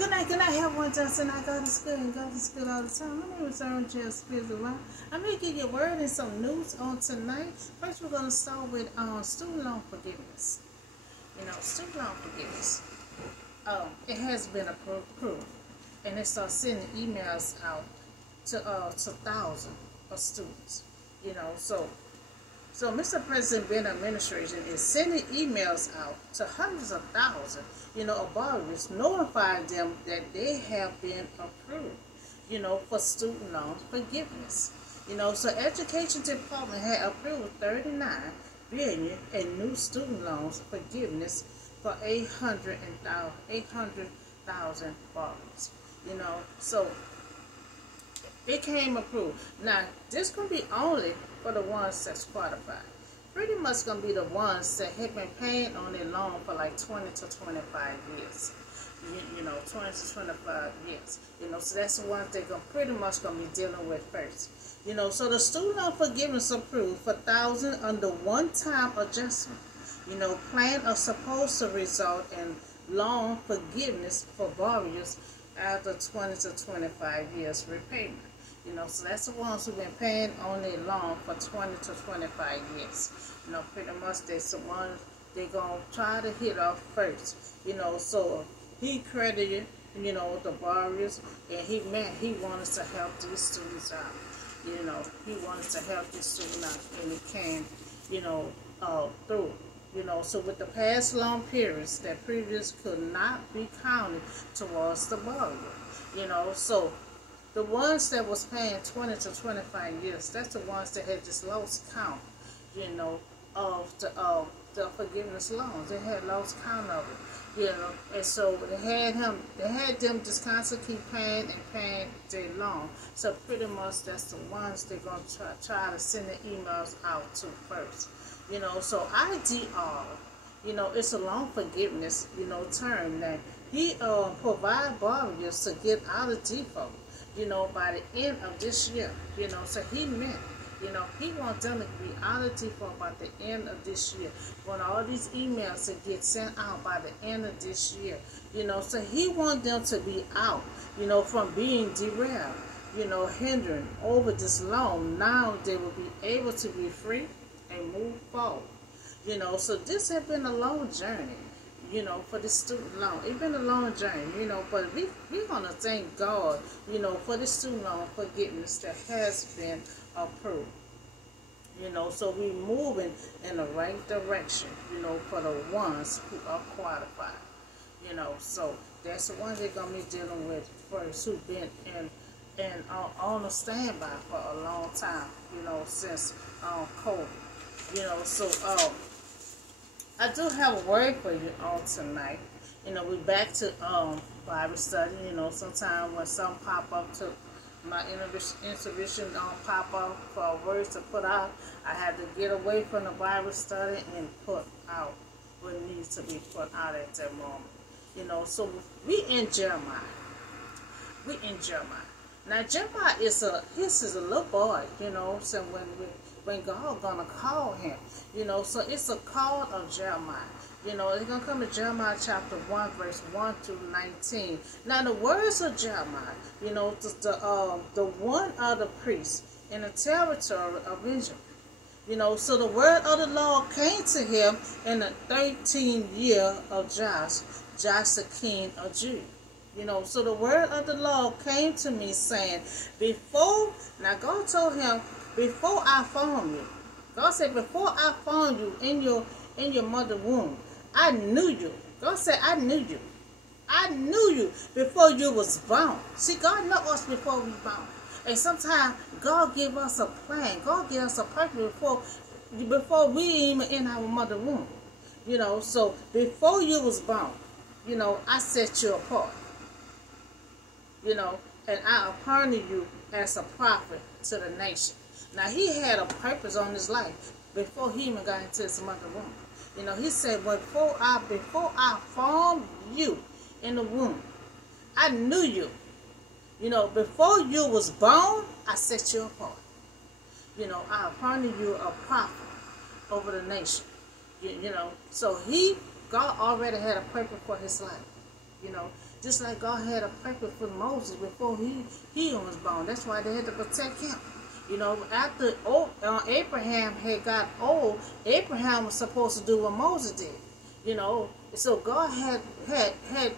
Good night, have one Johnson. I go to school and go to school all the time. My name is Aaron J. Spears. I'm going to give you a word and some news on tonight. First, we're going to start with student loan forgiveness. Student loan forgiveness. It has been approved. And they start sending emails out to thousands of students. So Mr. President Biden administration is sending emails out to hundreds of thousands, of borrowers, notifying them that they have been approved, for student loan forgiveness. So Education Department had approved 39 billion in new student loans forgiveness for 800,000 borrowers. So it came approved. Now, this can be only for the ones that's qualified. Pretty much going to be the ones that have been paying on their loan for like 20 to 25 years. 20 to 25 years. So that's the ones they're pretty much going to be dealing with first. So the student loan forgiveness approved for thousands under one-time adjustment. Plan are supposed to result in loan forgiveness for borrowers after 20 to 25 years repayment. So that's the ones who've been paying on their loan for 20 to 25 years. Pretty much that's the ones they're going to try to hit off first. So he credited, the borrowers, and he wanted to help these students out. He wanted to help these students out, and it came, through. So with the past loan periods that previous could not be counted towards the borrower. So the ones that was paying 20 to 25 years, that's the ones that had just lost count, of the forgiveness loans. They had lost count of it, and so they had them just constantly keep paying and paying their loan. So pretty much that's the ones they're going to try to send the emails out to first. So IDR, it's a loan forgiveness, term that he provide borrowers to get out of default, by the end of this year. So he meant, he wants them to be out of default by the end of this year. When all these emails that get sent out by the end of this year, so he wants them to be out, from being derailed, hindering over this loan. Now they will be able to be free and move forward. So this has been a long journey, for the student loan. It's been a long journey, but we're going to thank God, for the student loan forgiveness that has been approved. So we're moving in the right direction, for the ones who are qualified. So that's the ones they're going to be dealing with first, who've been on a standby for a long time, since COVID. So I do have a word for you on tonight. We're back to Bible study. Sometimes when something pop up to my intuition pop up for words to put out, I had to get away from the Bible study and put out what needs to be put out at that moment. So we in Jeremiah. Now Jeremiah is a little boy, so when God gonna call him, so it's a call of Jeremiah. It's gonna come to Jeremiah chapter 1, verse 1 through 19. Now the words of Jeremiah, the one of the priests in the territory of Israel. So the word of the Lord came to him in the 13th year of Josh the king of Judah. So the word of the Lord came to me saying, now God told him, before I formed you, God said, before I formed you in your mother's womb, I knew you. God said, I knew you. I knew you before you was born. See, God knows us before we born. And sometimes God give us a plan. God give us a purpose before we even in our mother's womb. So before you was born, I set you apart. And I appointed you as a prophet to the nation. Now, he had a purpose on his life before he even got into his mother's womb. He said, before I formed you in the womb, I knew you. Before you was born, I set you apart. I appointed you a prophet over the nation. So God already had a purpose for his life. Just like God had a purpose for Moses before he was born. That's why they had to protect him. You know, after Abraham had got old, Abraham was supposed to do what Moses did. You know, so God had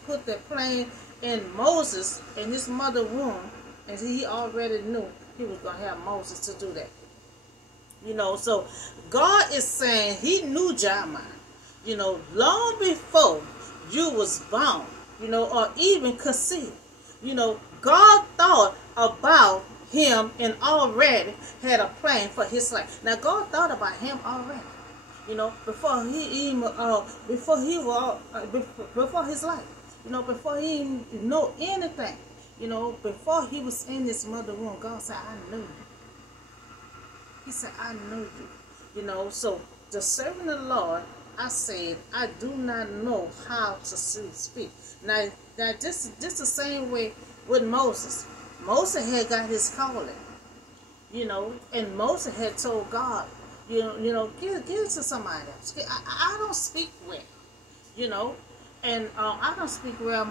put that plan in Moses in his mother womb, and he already knew he was going to have Moses to do that. You know, so God is saying he knew Jeremiah, you know, long before you was born, you know, or even conceived. You know, God thought about him and already had a plan for his life. Now, God thought about him already, you know, before before his life, you know, before he even know anything, you know, before he was in his mother womb. God said, I knew you. He said, I knew you. You know, so the servant of the Lord, I said, I do not know how to speak. Now this the same way with Moses. Moses had got his calling, you know, and Moses had told God, you know, give it to somebody else. I don't speak well, you know, and I don't speak well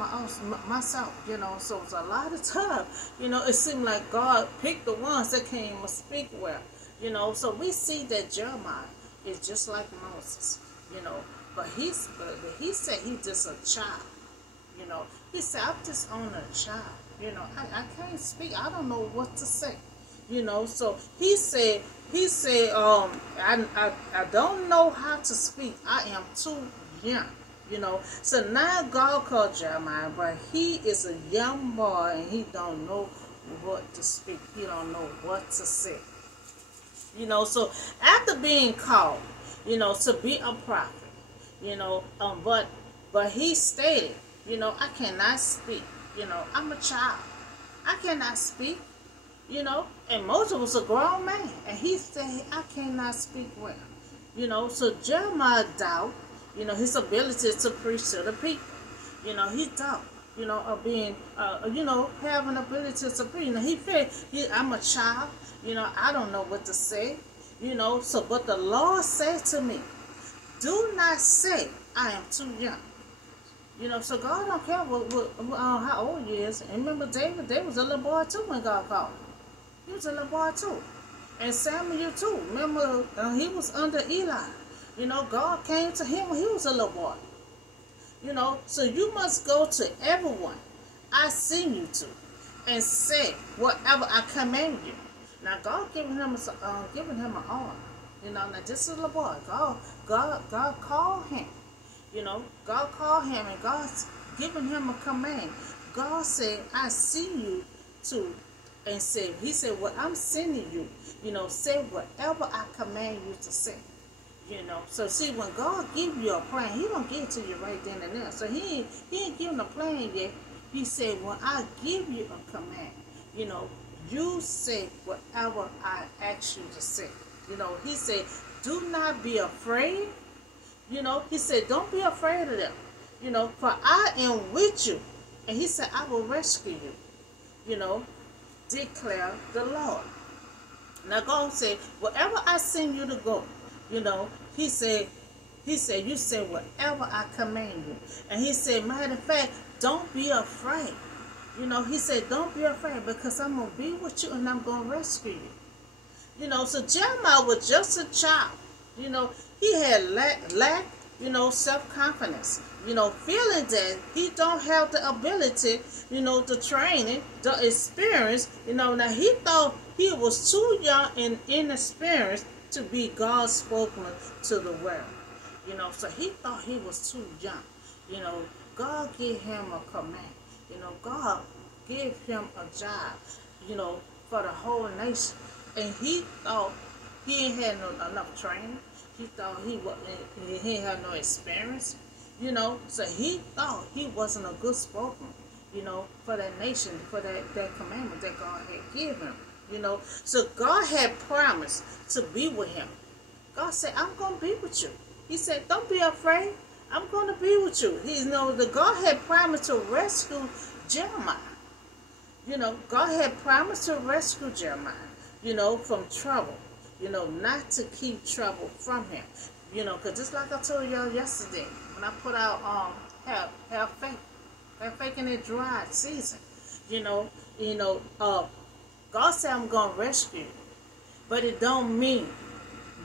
myself, you know. So it's a lot of time, you know, it seemed like God picked the ones that can't even speak well, you know. So we see that Jeremiah is just like Moses, you know, but he said he's just a child, you know. He said, I'm just only a child. You know, I can't speak. I don't know what to say. You know, so he said, I don't know how to speak. I am too young. You know, so now God called Jeremiah, but he is a young boy and he don't know what to speak. He don't know what to say. You know, so after being called, you know, to be a prophet, you know, but he stated, you know, I cannot speak. You know, I'm a child. I cannot speak, you know. And Moses was a grown man. And he said, I cannot speak well. You know, so Jeremiah doubt, you know, his ability to preach to the people. You know, he doubt, you know, of being, you know, having ability to preach. You know, he felt, I'm a child. You know, I don't know what to say. You know, so, but the Lord said to me, do not say I am too young. You know, so God don't care how old he is. And remember David was a little boy too when God called him. He was a little boy too. And Samuel too. Remember, he was under Eli. You know, God came to him when he was a little boy. You know, so you must go to everyone I send you to and say whatever I command you. Now, God giving him an arm. You know, now this is a little boy. God called him. You know, God called him and God's giving him a command. God said, I see you to, and said, he said, well, I'm sending you, you know, say whatever I command you to say. You know, so see, when God gives you a plan, he don't give it to you right then and there. So he ain't giving a plan yet. He said, when I give you a command, you know, you say whatever I ask you to say. You know, he said, do not be afraid. You know, he said, don't be afraid of them. You know, for I am with you. And he said, I will rescue you. You know, declare the Lord. Now God said, wherever I send you to go, you know, he said, you say whatever I command you. And he said, matter of fact, don't be afraid. You know, he said, don't be afraid because I'm going to be with you and I'm going to rescue you. You know, so Jeremiah was just a child. You know, he had lack, you know, self-confidence. You know, feeling that he don't have the ability, you know, the training, the experience. You know, now he thought he was too young and inexperienced to be God's spokesman to the world. You know, so he thought he was too young. You know, God gave him a command. You know, God gave him a job, you know, for the whole nation. And he thought he ain't had enough training. He thought he ain't had no experience. You know, so he thought he wasn't a good spokesman, you know, for that nation, for that commandment that God had given him. You know, so God had promised to be with him. God said, I'm going to be with you. He said, don't be afraid. I'm going to be with you. He, you know, God had promised to rescue Jeremiah. You know, God had promised to rescue Jeremiah, you know, from trouble. You know, not to keep trouble from him. You know, because just like I told y'all yesterday, when I put out have faith. faking a dry season. You know, God said I'm gonna rescue you, but it don't mean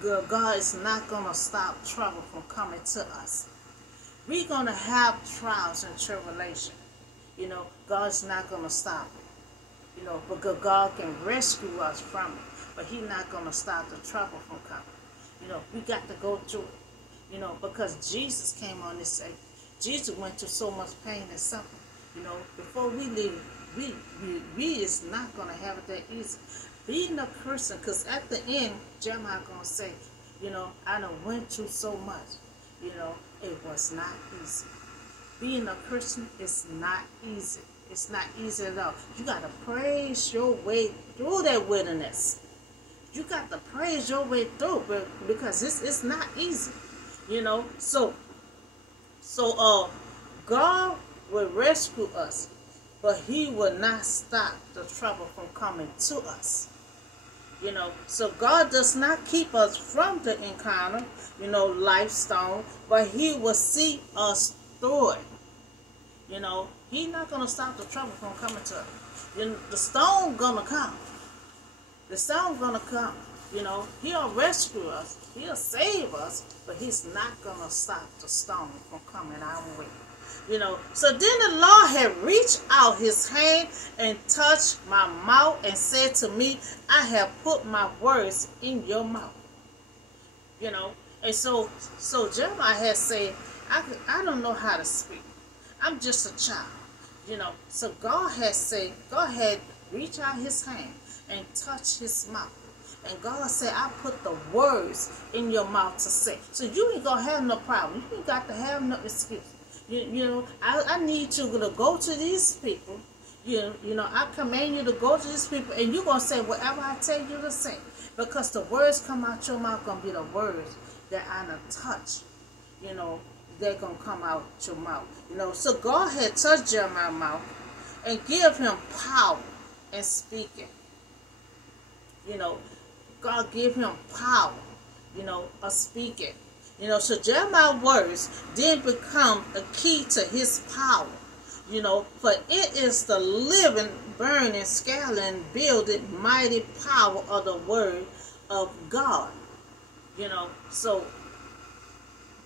God is not gonna stop trouble from coming to us. We're gonna have trials and tribulation. You know, God's not gonna stop it. You know, because God can rescue us from it, but He's not gonna stop the trouble from coming. You know, we got to go through it. You know, because Jesus came on this earth. Jesus went through so much pain and suffering. You know, before we leave, we is not gonna have it that easy. Being a Christian, because at the end, Jeremiah gonna say, you know, I done went through so much. You know, it was not easy. Being a Christian is not easy. It's not easy at all. You got to praise your way through that wilderness. You got to praise your way through, because it's not easy. You know, so God will rescue us, but He will not stop the trouble from coming to us. You know, so God does not keep us from the encounter, you know, life stone, but He will see us through it. You know, He's not going to stop the trouble from coming to us. You know, the stone going to come. The stone going to come. You know, He'll rescue us. He'll save us, but He's not going to stop the stone from coming our way. You know, so then the Lord had reached out His hand and touched my mouth and said to me, I have put my words in your mouth. You know, and so Jeremiah had said, I don't know how to speak. I'm just a child. You know, so God had reached out His hand and touched his mouth. And God said, I put the words in your mouth to say. So you ain't going to have no problem. You ain't got to have no excuse. You know, I need you to go to these people. You know, I command you to go to these people, and you're going to say whatever I tell you to say. Because the words come out your mouth going to be the words that I done touch. You know, they're going to come out your mouth. You know, so God had touched Jeremiah's mouth and give him power in speaking. You know, God gave him power, you know, of speaking. You know, so Jeremiah's words then become a key to his power. You know, for it is the living, burning, scaling, building, mighty power of the word of God. You know, so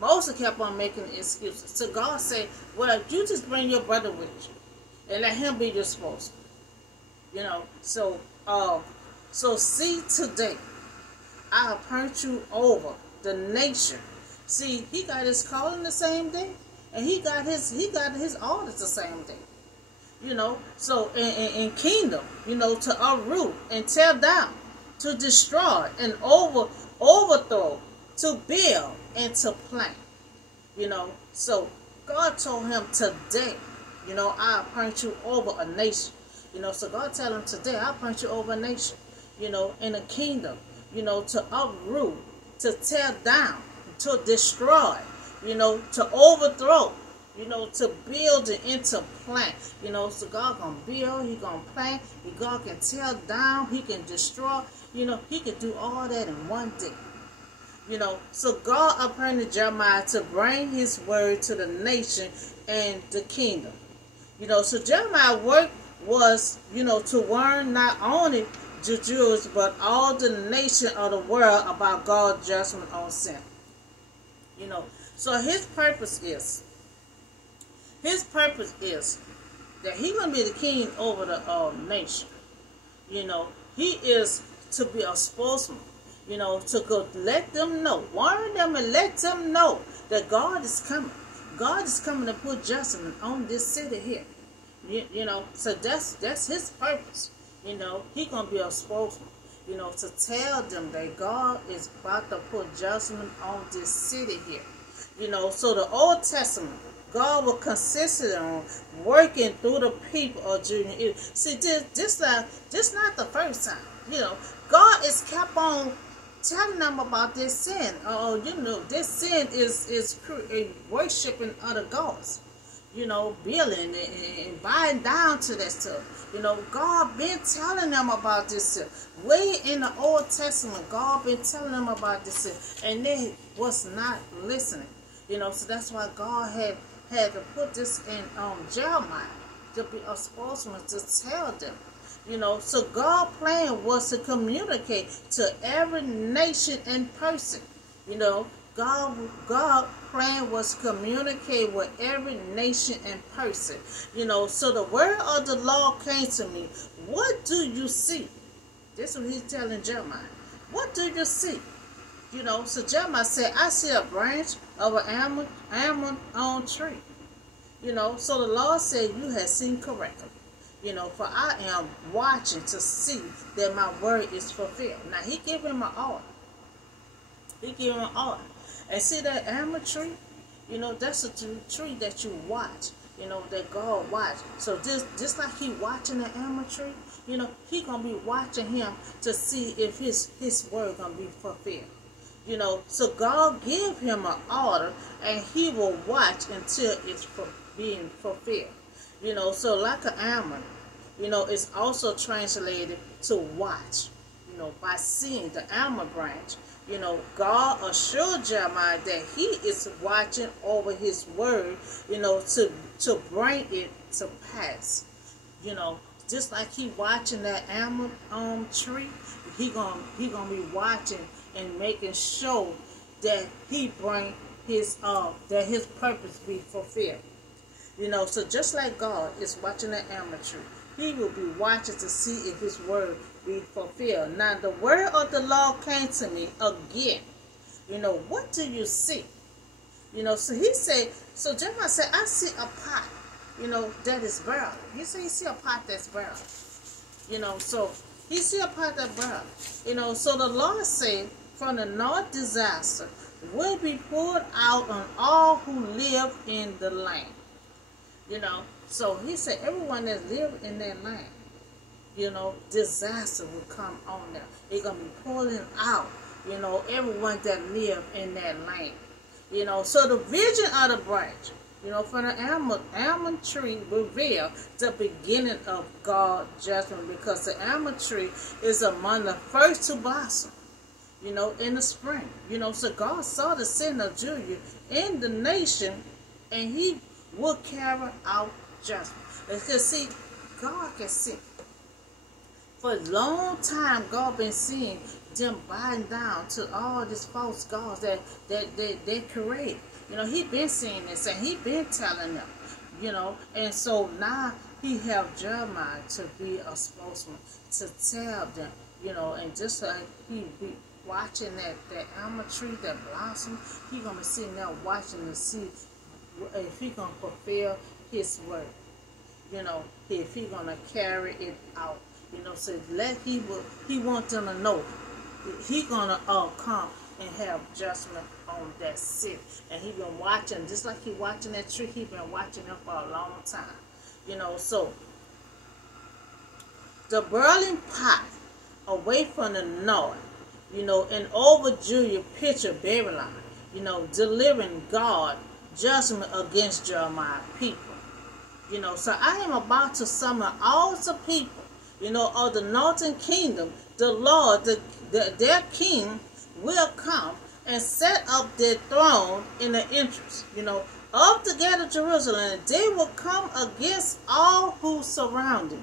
Moses kept on making excuses. So God said, well, you just bring your brother with you and let him be your spokesman. You know, so see today, I have turned you over the nation. See, he got his calling the same day, and he got his orders the same day. You know, so in kingdom, you know, to uproot and tear down, to destroy and overthrow, to build and to plant. You know, so God told him today, you know, I appoint you over a nation. You know, so God tell him today, I appoint you over a nation. You know, in a kingdom, you know, to uproot, to tear down, to destroy, you know, to overthrow, you know, to build and to plant. You know, so God gonna build, He gonna plant, God can tear down, He can destroy, you know, He can do all that in one day. You know, so God appointed Jeremiah to bring His word to the nation and the kingdom. You know, so Jeremiah's work was, you know, to warn not only the Jews, but all the nation of the world about God's judgment on sin. You know, so his purpose is that He's going to be the king over the nation. You know, He is to be a spokesman, you know, to go let them know, warn them and let them know that God is coming. God is coming to put judgment on this city here. You know, so that's His purpose. You know, He's going to be a spokesman, you know, to tell them that God is about to put judgment on this city here. You know, so the Old Testament, God will consist on working through the people of Judah. See, this not the first time. You know, God is kept on telling them about this sin. You know, this sin is worshiping other gods. You know, building and buying down to that stuff. You know, God been telling them about this stuff. Way in the Old Testament, God been telling them about this stuff, and they was not listening. You know, so that's why God had to put this in Jeremiah to be a spokesman to tell them. So God's plan was to communicate to every nation and person. God plan was to communicate with every nation and person. So the word of the Lord came to me. What do you see? This is what he's telling Jeremiah. What do you see? So Jeremiah said, I see a branch of an almond tree. So the Lord said, you have seen correctly. For I am watching to see that my word is fulfilled. Now, he gave him an order. He gave him an order. And see that almond tree? That's a tree that you watch. That God watch. So just like he watching the almond tree, he going to be watching him to see if his word going to be fulfilled. So God gave him an order, and he will watch until it's being fulfilled. So like an almond, it's also translated to watch, by seeing the almond branch. God assured Jeremiah that he is watching over his word, to bring it to pass. Just like he watching that almond tree, he gonna be watching and making sure that he bring his that his purpose be fulfilled. So just like God is watching the almond tree, he will be watching to see if his word be fulfilled. Now the word of the Lord came to me again. What do you see? So he said, so Jeremiah said, I see a pot, that is barren. He said he see a pot that's barren. So he see a pot that's barren. So the Lord said, from the north disaster will be poured out on all who live in the land. So he said everyone that live in that land, disaster will come on them. They're going to be pulling out, everyone that live in that land. So the vision of the branch, from the almond tree reveal the beginning of God's judgment, because the almond tree is among the first to blossom, in the spring. So God saw the sin of Judah in the nation, and he will carry out judgment. Because see, God can see. For a long time, God been seeing them bowing down to all these false gods that they create. He been seeing this, and he been telling them, and so now he have Jeremiah to be a spokesman to tell them, and just like he be watching that almond tree that blossom, he gonna be sitting there watching to see if he gonna fulfill his word, if he gonna carry it out, so he want them to know he gonna come and have judgment on that city. And he been watching, just like he watching that tree, he been watching them for a long time, so the boiling pot away from the north, and over Judah picture Babylon, delivering God judgment against Jeremiah's people. So I am about to summon all the people, of the northern kingdom. The Lord, their king, will come and set up their throne in the entrance, of the gate of Jerusalem. They will come against all who surround it,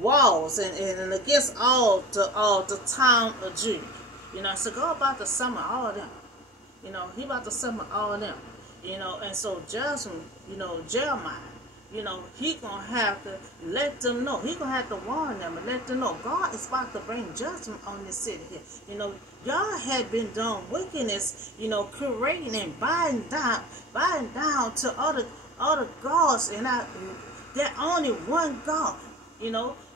walls and against all the town of Judah. So God about to summon all of them. He about to summon all of them. And so judgment, Jeremiah, he gonna have to let them know. He gonna have to warn them and let them know God is about to bring judgment on this city here. Y'all had been doing wickedness, creating and bowing down to other gods, and there's only one God,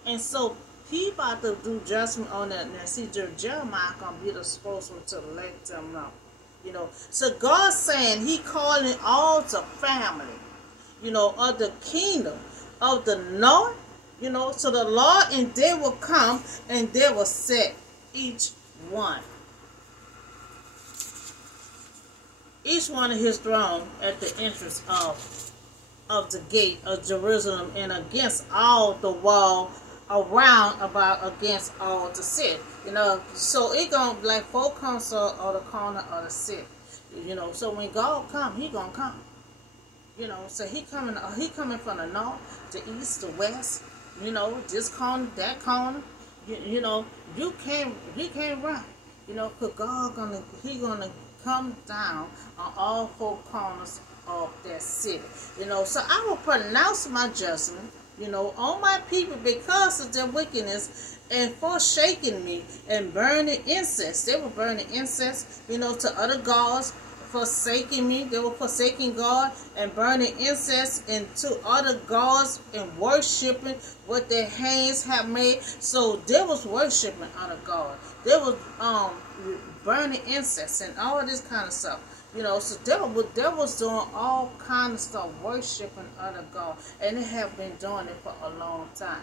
and so he about to do judgment on that. And see, Jeremiah gonna be the spokesman to let them know. So God saying he calling all the family, of the kingdom of the north, to the Lord, and they will come and they will set each one of his throne at the entrance of the gate of Jerusalem, and against all the wall around about against all the city. So it gonna like four corners of the corner of the city. So when God come, he gonna come. You know, so he coming from the north, the east, the west. You know, this corner, that corner. You know, you can't run. You know, 'cause He gonna come down on all four corners of that city. You know, so I will pronounce my judgment, you know, on my people because of their wickedness and forsaking me and burning incense. They were burning incense, you know, to other gods, forsaking me. They were forsaking God and burning incense into other gods and worshiping what their hands have made. So they was worshiping other God. They was burning incense and all this kind of stuff. You know, so they was doing all kind of stuff, worshiping other God, and they have been doing it for a long time.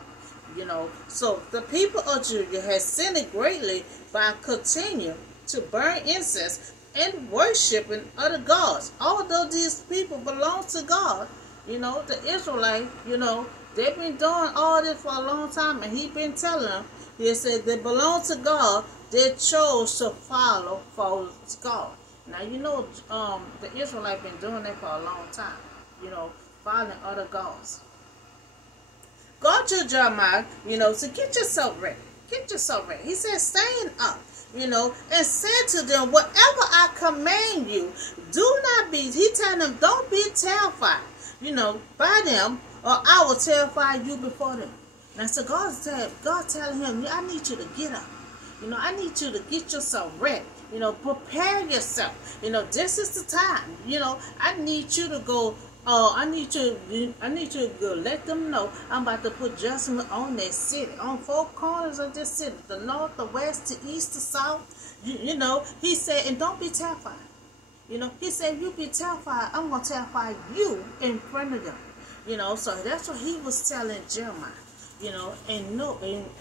You know, so the people of Judah has sinned greatly by continuing to burn incense and worshiping other gods. Although these people belong to God, you know, the Israelites, you know, they've been doing all this for a long time, and He been telling them. He said they belong to God. They chose to follow false God. Now, you know, the Israelites been doing that for a long time, you know, following other gods. God told Jeremiah, you know, to get yourself ready. Get yourself ready. He said, stand up, you know, and said to them, whatever I command you, do not be. He telling them, don't be terrified, you know, by them, or I will terrify you before them. Now, so God telling him, I need you to get up. You know, I need you to get yourself ready. You know, prepare yourself. You know, this is the time. You know, I need you to go. I need you to go let them know I'm about to put judgment on that city, on four corners of this city, the north, the west, the east, the south. You know, He said, and don't be terrified. You know, He said, you be terrified, I'm going to terrify you in front of them. You know, so that's what He was telling Jeremiah. You know, and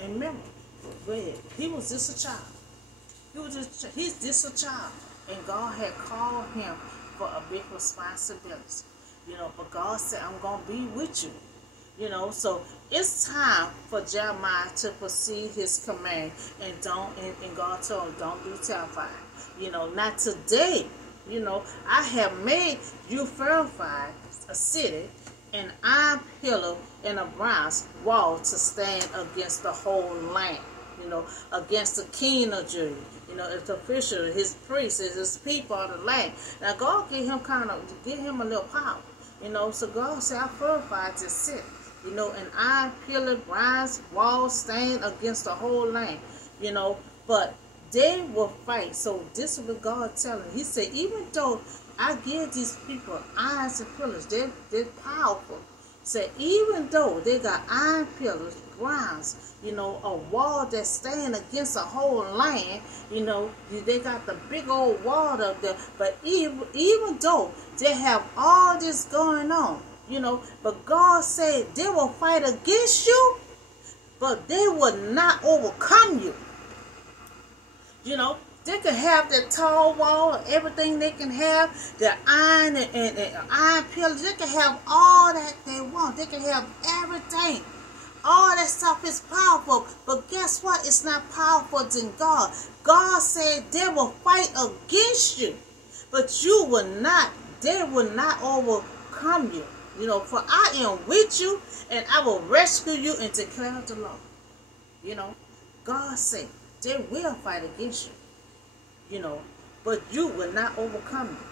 remember, he was just a child. He's just a child. And God had called him for a big responsibility. You know, but God said, I'm going to be with you. You know, so it's time for Jeremiah to proceed His command. And God told him, don't be terrified. You know, not today. You know, I have made you fortify a city, an iron pillar and a bronze wall to stand against the whole land. You know, against the king of Judah. You know, it's official, his priests, his people of the land. Now, God gave him a little power. You know, so God said, I fortified this city. You know, an iron pillar, bronze wall stand against the whole land. You know, but they will fight. So this is what God telling him. He said, even though I give these people irons and pillars, they're powerful. So even though they got iron pillars, bronze, you know, a wall that stand against a whole land, you know, they got the big old wall up there. But even though they have all this going on, you know, but God said they will fight against you, but they will not overcome you. You know, they can have that tall wall, everything they can have, the iron and iron pillars. They can have all that they want. They can have everything. All that stuff is powerful. But guess what? It's not powerful than God. God said they will fight against you. But you will not. They will not overcome you. You know, for I am with you and I will rescue you and declare the law. You know, God said they will fight against you. You know, but you will not overcome them.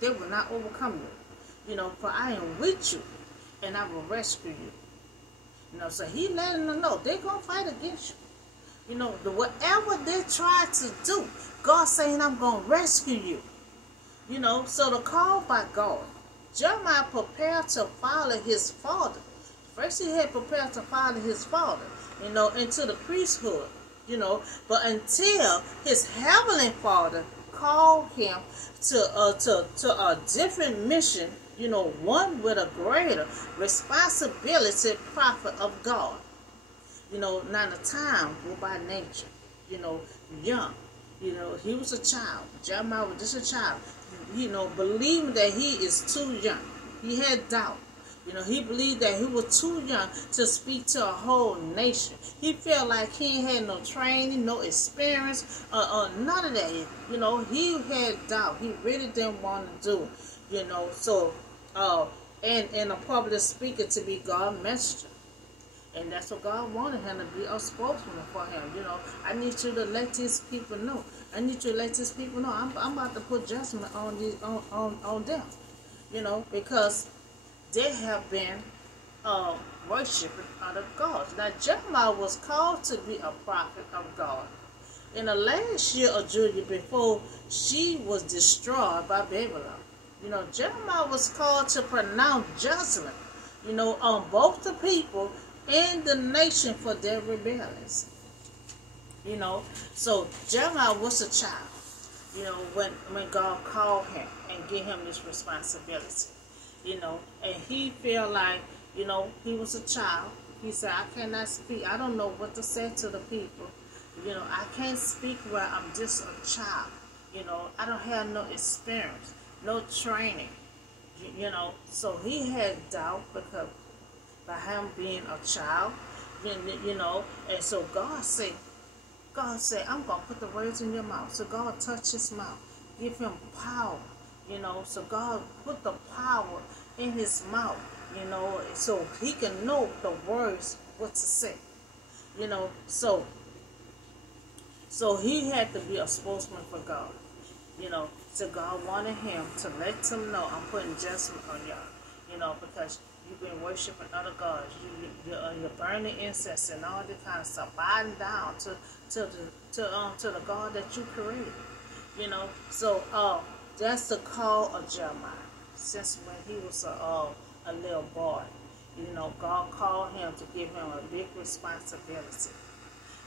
They will not overcome you. You know, for I am with you, and I will rescue you. You know, so He letting them know they're going to fight against you. You know, whatever they try to do, God saying, I'm going to rescue you. You know, so the call by God, Jeremiah prepared to follow his father. First he had prepared to follow his father, you know, into the priesthood. You know, but until his heavenly Father called him to a different mission, you know, one with a greater responsibility, prophet of God. You know, now the time was by nature, you know, young. You know, he was a child. Jeremiah was just a child. You know, believing that he is too young. He had doubt. You know, he believed that he was too young to speak to a whole nation. He felt like he ain't had no training, no experience, none of that. You know, he had doubt. He really didn't want to do it. You know, so and a public speaker to be God's messenger. And that's what God wanted him to be, a spokesman for him. You know, I need you to let these people know. I need you to let these people know I'm about to put judgment on these on them. You know, because they have been worshiping other gods. Now Jeremiah was called to be a prophet of God. In the last year of Judah, before she was destroyed by Babylon, you know, Jeremiah was called to pronounce judgment, you know, on both the people and the nation for their rebellions. You know, so Jeremiah was a child, you know, when God called him and gave him this responsibility, you know, and he felt like, you know, he was a child. He said, I cannot speak. I don't know what to say to the people. You know, I can't speak where I'm just a child. You know, I don't have no experience, no training. You know, so he had doubt because by him being a child, you know, and so God said, I'm going to put the words in your mouth. So God touched his mouth, give him power, you know, so God put the power in his mouth, you know, so he can know the words, what to say, you know, so he had to be a spokesman for God, you know, so God wanted him to let them know, I'm putting judgment on y'all, you know, because you've been worshiping other gods. You're burning incense and all this kind of stuff, bowing down to the God that you created. You know, so that's the call of Jeremiah. Since when he was a little boy, you know, God called him to give him a big responsibility.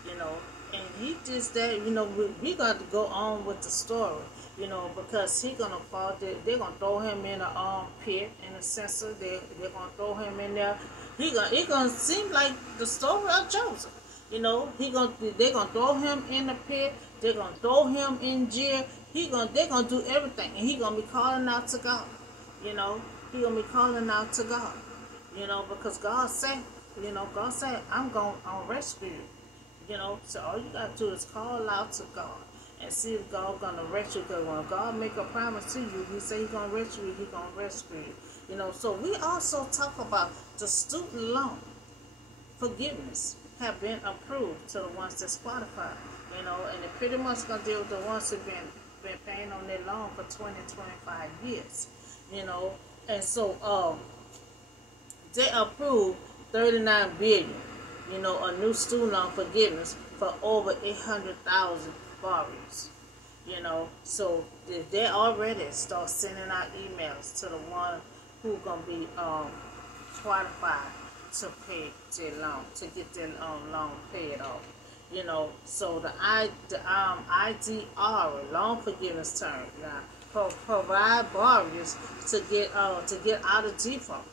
You know, and he just that. You know, we got to go on with the story. You know, because he gonna fall. They're gonna throw him in a pit, in a sense. They're gonna throw him in there. He gonna seem like the story of Joseph. You know, they're gonna throw him in the pit. They're gonna throw him in jail. They're gonna do everything, and he gonna be calling out to God. You know, he gonna be calling out to God. You know, because God said, I'm gonna rescue you. You know, so all you gotta do is call out to God and see if God gonna rescue you. Because when God make a promise to you, he say he gonna rescue you, he gonna rescue you. You know, so we also talk about the student loan forgiveness have been approved to the ones that's qualified. You know, and it pretty much gonna deal with the ones who've been paying on their loan for 20, 25 years. You know, and so they approved 39 billion. You know, a new student loan forgiveness for over 800,000 borrowers. You know, so they already start sending out emails to the one who gonna be qualified to pay their loan, to get their loan paid off. You know, so the IDR, loan forgiveness term, now provide borrowers to get out of default.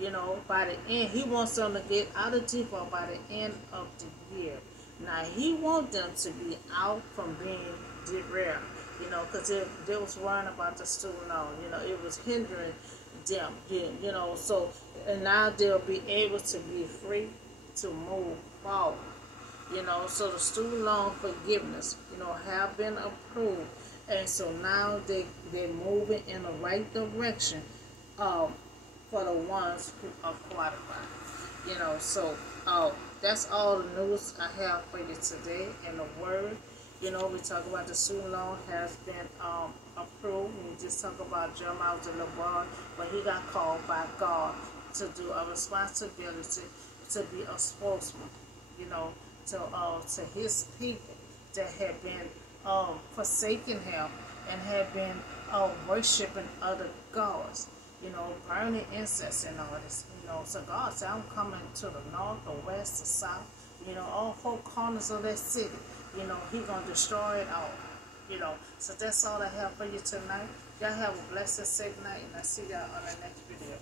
You know, by the end, he wants them to get out of default by the end of the year. Now, he wants them to be out from being derailed, you know, because they was worrying about the student loan. You know, it was hindering them, you know, so, and now they'll be able to be free to move forward. You know, so the student loan forgiveness, you know, have been approved. And so now they're moving in the right direction for the ones who are qualified. You know, so that's all the news I have for you today in the word. You know, we talk about the student loan has been approved. We just talk about Jeremiah was a little boy, but he got called by God to do a responsibility to be a spokesman, you know, to his people that had been forsaking him and had been worshiping other gods, you know, burning incense and all this, you know. So God said, I'm coming to the north, the west, the south, you know, all four corners of that city. You know, he gonna destroy it all. You know, so that's all I have for you tonight. Y'all have a blessed, safe night, and I'll see y'all on the next video.